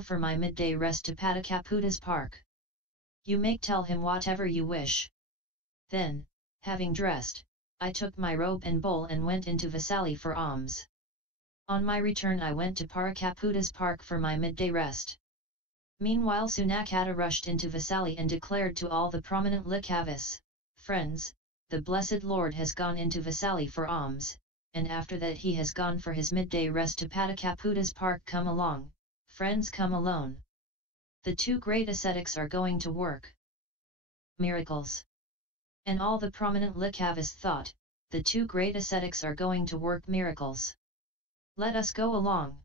for my midday rest to Patikaputta's park. You may tell him whatever you wish. Then, having dressed, I took my robe and bowl and went into Vesali for alms. On my return I went to Patikaputta's park for my midday rest. Meanwhile Sunakata rushed into Vesali and declared to all the prominent Likhavis, "Friends, the Blessed Lord has gone into Vesali for alms, and after that he has gone for his midday rest to Patikaputta's park. Come along, friends, come alone. The two great ascetics are going to work miracles." And all the prominent Likhavis thought, the two great ascetics are going to work miracles. Let us go along.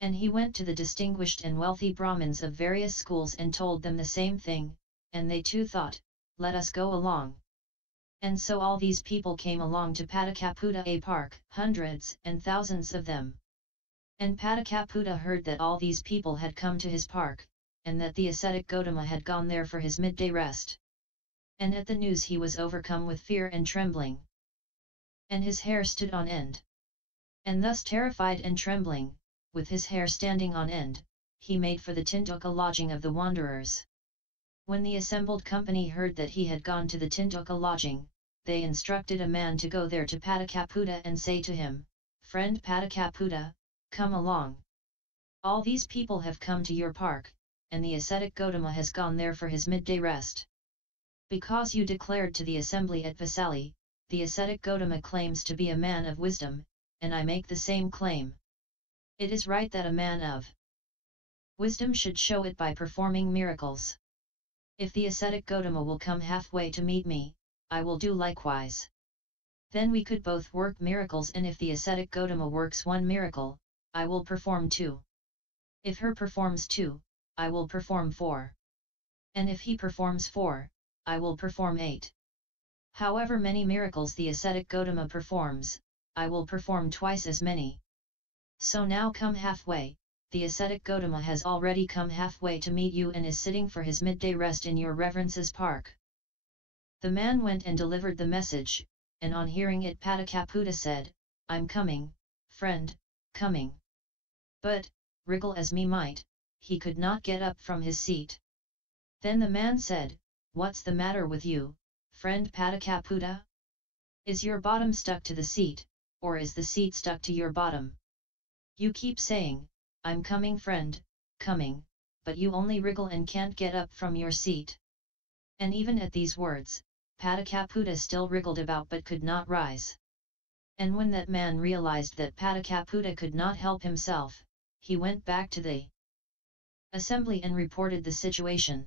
And he went to the distinguished and wealthy Brahmins of various schools and told them the same thing, and they too thought, let us go along. And so all these people came along to Patikaputta park, hundreds and thousands of them. And Patikaputta heard that all these people had come to his park, and that the ascetic Gotama had gone there for his midday rest. And at the news he was overcome with fear and trembling. And his hair stood on end. And thus terrified and trembling, with his hair standing on end, he made for the Tintoka lodging of the wanderers. When the assembled company heard that he had gone to the Tintoka lodging, they instructed a man to go there to Patikaputta and say to him, "Friend Patikaputta, come along. All these people have come to your park, and the ascetic Gotama has gone there for his midday rest. Because you declared to the assembly at Vesali, the ascetic Gotama claims to be a man of wisdom, and I make the same claim. It is right that a man of wisdom should show it by performing miracles. If the ascetic Gotama will come halfway to meet me, I will do likewise. Then we could both work miracles, and if the ascetic Gotama works one miracle, I will perform 2. If he performs 2, I will perform 4. And if he performs 4, I will perform 8. However many miracles the ascetic Gotama performs, I will perform twice as many. So now come halfway. The ascetic Gotama has already come halfway to meet you and is sitting for his midday rest in your reverence's park." The man went and delivered the message, and on hearing it Patikaputta said, "I'm coming, friend, coming." But, wriggle as me might, he could not get up from his seat. Then the man said, "What's the matter with you, friend Patikaputta? Is your bottom stuck to the seat, or is the seat stuck to your bottom? You keep saying, 'I'm coming, friend, coming,' but you only wriggle and can't get up from your seat." And even at these words, Patikaputta still wriggled about but could not rise. And when that man realized that Patikaputta could not help himself, he went back to the assembly and reported the situation.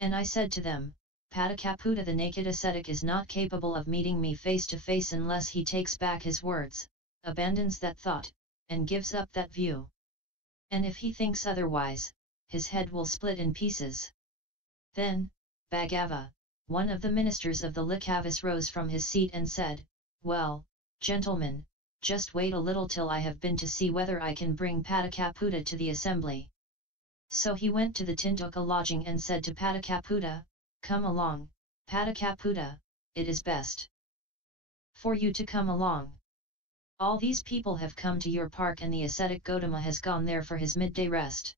And I said to them, "Patikaputta the naked ascetic is not capable of meeting me face to face unless he takes back his words, abandons that thought, and gives up that view. And if he thinks otherwise, his head will split in pieces." Then, Bhagava, one of the ministers of the Likhavis, rose from his seat and said, "Well, gentlemen, just wait a little till I have been to see whether I can bring Patikaputta to the assembly." So he went to the Tintoka lodging and said to Patikaputta, "Come along, Patikaputta, it is best for you to come along. All these people have come to your park and the ascetic Gotama has gone there for his midday rest.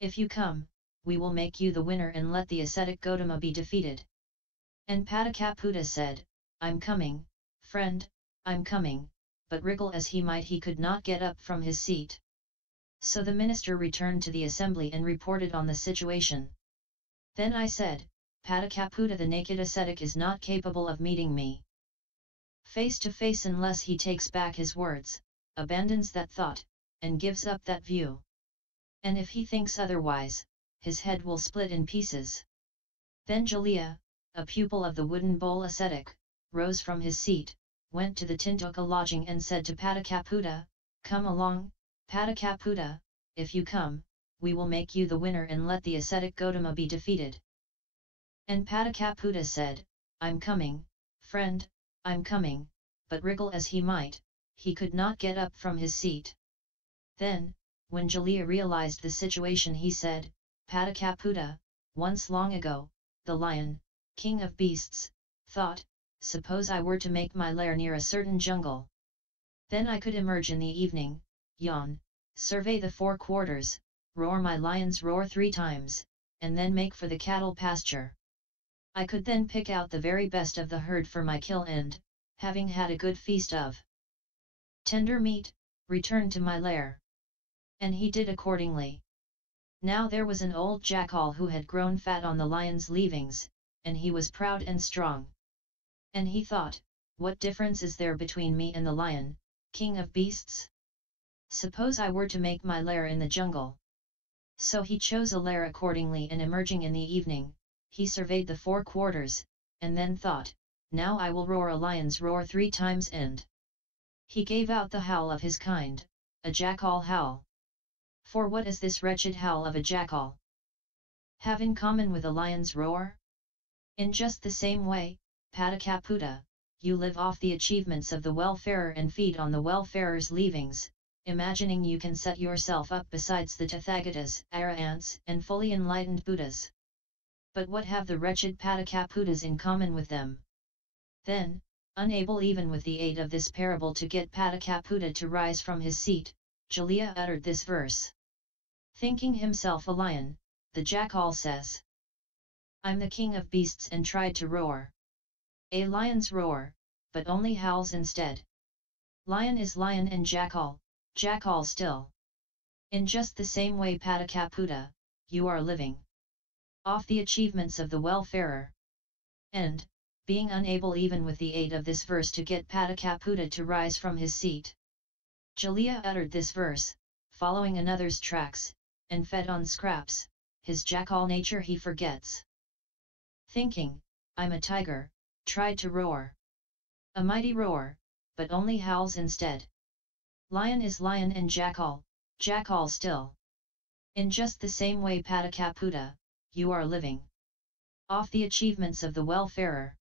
If you come, we will make you the winner and let the ascetic Gotama be defeated." And Patikaputta said, "I'm coming, friend, I'm coming," but wriggle as he might he could not get up from his seat. So the minister returned to the assembly and reported on the situation. Then I said, "Patikaputta the naked ascetic is not capable of meeting me face to face unless he takes back his words, abandons that thought, and gives up that view. And if he thinks otherwise, his head will split in pieces." Then Jalya, a pupil of the wooden bowl ascetic, rose from his seat, went to the Tintoka lodging and said to Patikaputta, "Come along, Patikaputta, if you come, we will make you the winner and let the ascetic Gotama be defeated." And Patikaputta said, "I'm coming, friend, I'm coming," but wriggle as he might, he could not get up from his seat. Then, when Jalya realized the situation, he said, "Patikaputta, once long ago, the lion, king of beasts, thought, suppose I were to make my lair near a certain jungle. Then I could emerge in the evening, yawn, survey the 4 quarters, roar my lion's roar 3 times, and then make for the cattle pasture. I could then pick out the very best of the herd for my kill and, having had a good feast of tender meat, return to my lair. And he did accordingly. Now there was an old jackal who had grown fat on the lion's leavings, and he was proud and strong. And he thought, what difference is there between me and the lion, king of beasts? Suppose I were to make my lair in the jungle. So he chose a lair accordingly, and emerging in the evening, he surveyed the 4 quarters, and then thought, now I will roar a lion's roar 3 times and he gave out the howl of his kind, a jackal howl. For what is this wretched howl of a jackal have in common with a lion's roar? In just the same way, Patikaputta, you live off the achievements of the welfarer and feed on the welfarer's leavings, imagining you can set yourself up besides the Tathágatas, arahants, and fully enlightened Buddhas. But what have the wretched Patikaputtas in common with them? Then, unable even with the aid of this parable to get Patikaputta to rise from his seat, Jalya uttered this verse. Thinking himself a lion, the jackal says, I'm the king of beasts, and tried to roar a lion's roar, but only howls instead. Lion is lion and jackal, jackal still. In just the same way, Patikaputta, you are living off the achievements of the welfarer. And, being unable even with the aid of this verse to get Patikaputta to rise from his seat, Jalya uttered this verse, following another's tracks, and fed on scraps, his jackal nature he forgets. Thinking, I'm a tiger, tried to roar a mighty roar, but only howls instead. Lion is lion and jackal, jackal still. In just the same way, Patikaputta, you are living off the achievements of the welfarer.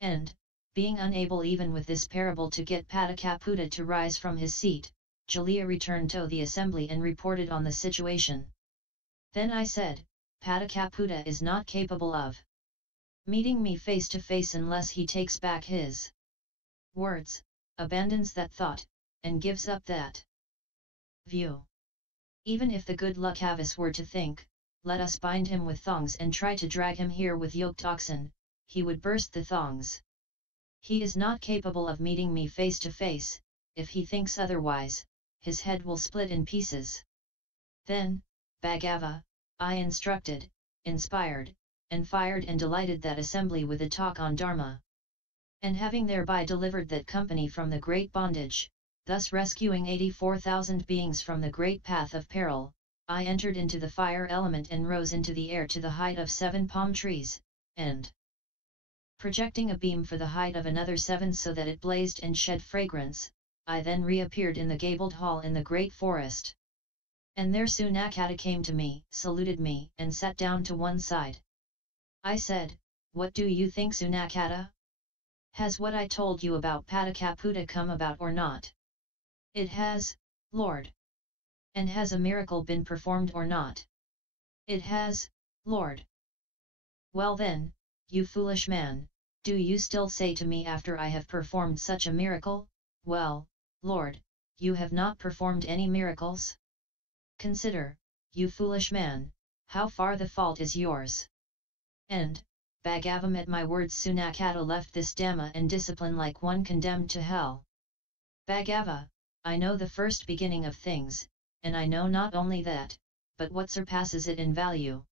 And, being unable even with this parable to get Patikaputta to rise from his seat, Jalya returned to the assembly and reported on the situation. Then I said, Patikaputta is not capable of meeting me face to face unless he takes back his words, abandons that thought, and gives up that view. Even if the good Luckavas were to think, let us bind him with thongs and try to drag him here with yoked oxen, he would burst the thongs. He is not capable of meeting me face to face. If he thinks otherwise, his head will split in pieces. Then, Bhagava, I instructed, inspired, and fired and delighted that assembly with a talk on Dharma. And having thereby delivered that company from the great bondage, thus rescuing 84,000 beings from the great path of peril, I entered into the fire element and rose into the air to the height of 7 palm trees, and projecting a beam for the height of another 7 so that it blazed and shed fragrance, I then reappeared in the gabled hall in the great forest. And there Sunakata came to me, saluted me, and sat down to one side. I said, what do you think, Sunakata? Has what I told you about Patikaputta come about or not? It has, Lord. And has a miracle been performed or not? It has, Lord. Well then, you foolish man, do you still say to me after I have performed such a miracle, well, Lord, you have not performed any miracles? Consider, you foolish man, how far the fault is yours. And, Bhagavam, at my words Sunakata left this Dhamma and discipline like one condemned to hell. Bhagava, I know the first beginning of things, and I know not only that, but what surpasses it in value.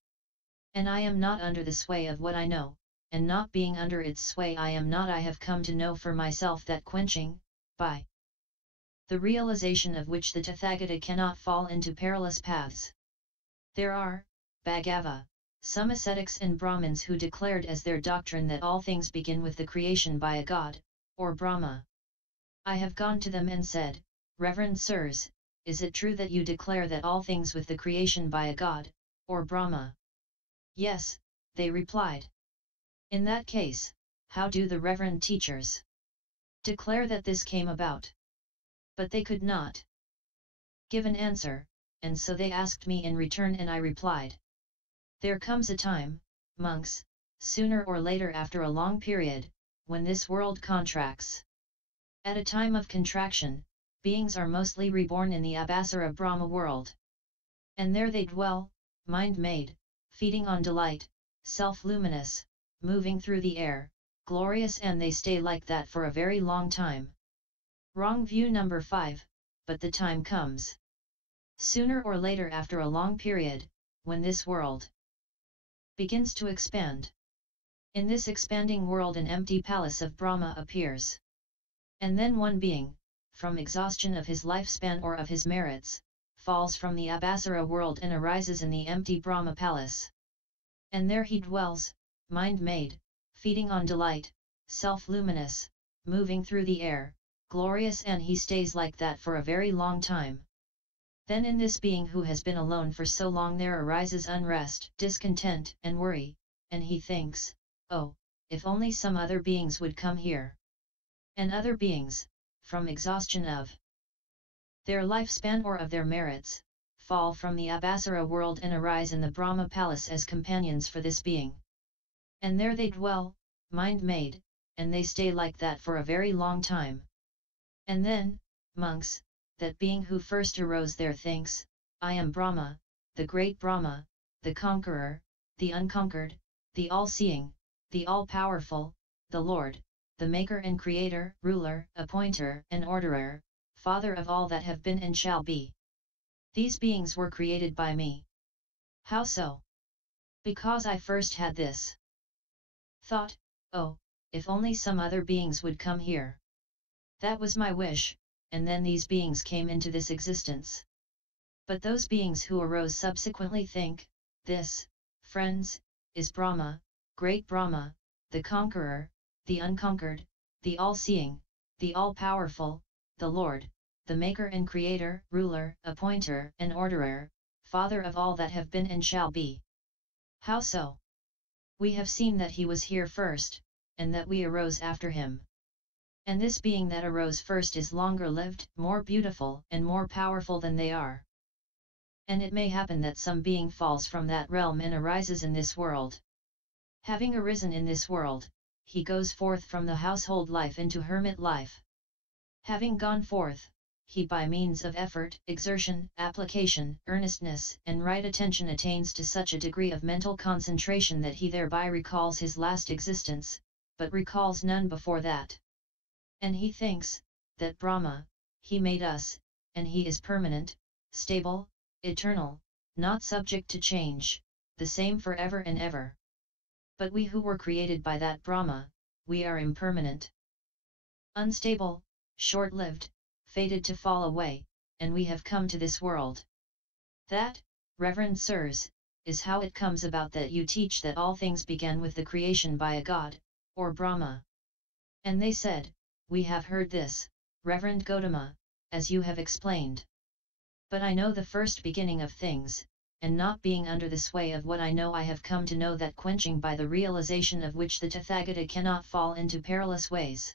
And I am not under the sway of what I know, and not being under its sway I am not. I have come to know for myself that quenching, by the realization of which the Tathágata cannot fall into perilous paths. There are, Bhagava, some ascetics and Brahmins who declared as their doctrine that all things begin with the creation by a god, or Brahma. I have gone to them and said, Reverend Sirs, is it true that you declare that all things with the creation by a god, or Brahma? Yes, they replied. In that case, how do the reverend teachers declare that this came about? But they could not give an answer, and so they asked me in return, and I replied. There comes a time, monks, sooner or later after a long period, when this world contracts. At a time of contraction, beings are mostly reborn in the Abhasara Brahma world. And there they dwell, mind-made, feeding on delight, self-luminous, moving through the air, glorious, and they stay like that for a very long time. Wrong view number 5, but the time comes. Sooner or later, after a long period, when this world begins to expand. In this expanding world an empty palace of Brahma appears. And then one being, from exhaustion of his lifespan or of his merits, falls from the Abhasara world and arises in the empty Brahma palace. And there he dwells, mind-made, feeding on delight, self-luminous, moving through the air, glorious, and he stays like that for a very long time. Then in this being who has been alone for so long there arises unrest, discontent, and worry, and he thinks, oh, if only some other beings would come here. And other beings, from exhaustion of their lifespan or of their merits, fall from the Abhasara world and arise in the Brahma palace as companions for this being. And there they dwell, mind-made, and they stay like that for a very long time. And then, monks, that being who first arose there thinks, I am Brahma, the great Brahma, the conqueror, the unconquered, the all-seeing, the all-powerful, the Lord, the maker and creator, ruler, appointer and orderer, father of all that have been and shall be. These beings were created by me. How so? Because I first had this thought, oh, if only some other beings would come here. That was my wish, and then these beings came into this existence. But those beings who arose subsequently think, this, friends, is Brahma, great Brahma, the conqueror, the unconquered, the all-seeing, the all-powerful, the Lord, the maker and creator, ruler, appointer and orderer, father of all that have been and shall be. How so? We have seen that he was here first, and that we arose after him. And this being that arose first is longer lived, more beautiful, and more powerful than they are. And it may happen that some being falls from that realm and arises in this world. Having arisen in this world, he goes forth from the household life into hermit life. Having gone forth, he by means of effort, exertion, application, earnestness, and right attention attains to such a degree of mental concentration that he thereby recalls his last existence, but recalls none before that. And he thinks, that Brahma, he made us, and he is permanent, stable, eternal, not subject to change, the same forever and ever. But we who were created by that Brahma, we are impermanent, unstable, short-lived, fated to fall away, and we have come to this world. That, Reverend Sirs, is how it comes about that you teach that all things began with the creation by a god, or Brahma. And they said, we have heard this, Reverend Gotama, as you have explained. But I know the first beginning of things, and not being under the sway of what I know I have come to know that quenching by the realization of which the Tathágata cannot fall into perilous ways.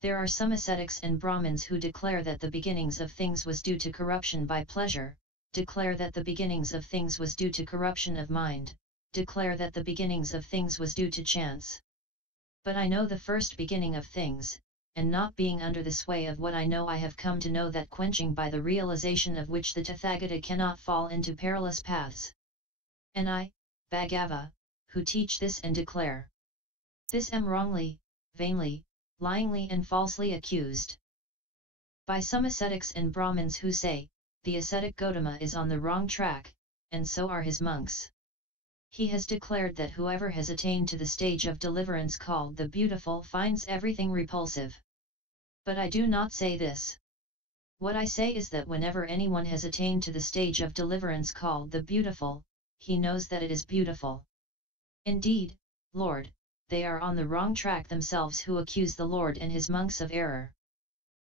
There are some ascetics and Brahmins who declare that the beginnings of things was due to corruption by pleasure, declare that the beginnings of things was due to corruption of mind, declare that the beginnings of things was due to chance. But I know the first beginning of things, and not being under the sway of what I know I have come to know that quenching by the realization of which the Tathágata cannot fall into perilous paths. And I, Bhagava, who teach this and declare this am wrongly, vainly, lyingly and falsely accused by some ascetics and Brahmins who say, the ascetic Gotama is on the wrong track, and so are his monks. He has declared that whoever has attained to the stage of deliverance called the beautiful finds everything repulsive. But I do not say this. What I say is that whenever anyone has attained to the stage of deliverance called the beautiful, he knows that it is beautiful. Indeed, Lord, they are on the wrong track themselves who accuse the Lord and his monks of error.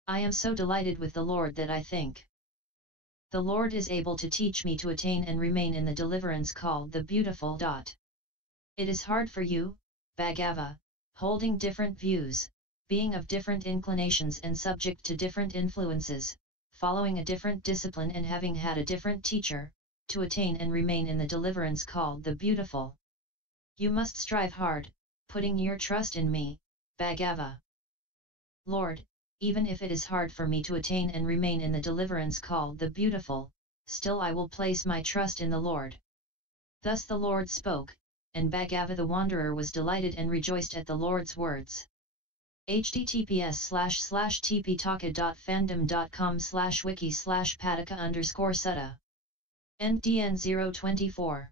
I am so delighted with the Lord that I think the Lord is able to teach me to attain and remain in the deliverance called the beautiful. It is hard for you, Bhagava, holding different views, being of different inclinations and subject to different influences, following a different discipline and having had a different teacher, to attain and remain in the deliverance called the beautiful. You must strive hard, putting your trust in me, Bhagava. Lord, even if it is hard for me to attain and remain in the deliverance called the beautiful, still I will place my trust in the Lord. Thus the Lord spoke, and Bhagava the Wanderer was delighted and rejoiced at the Lord's words. https://tptalka.fandom.com/wiki/pataka_sutta. NDN 024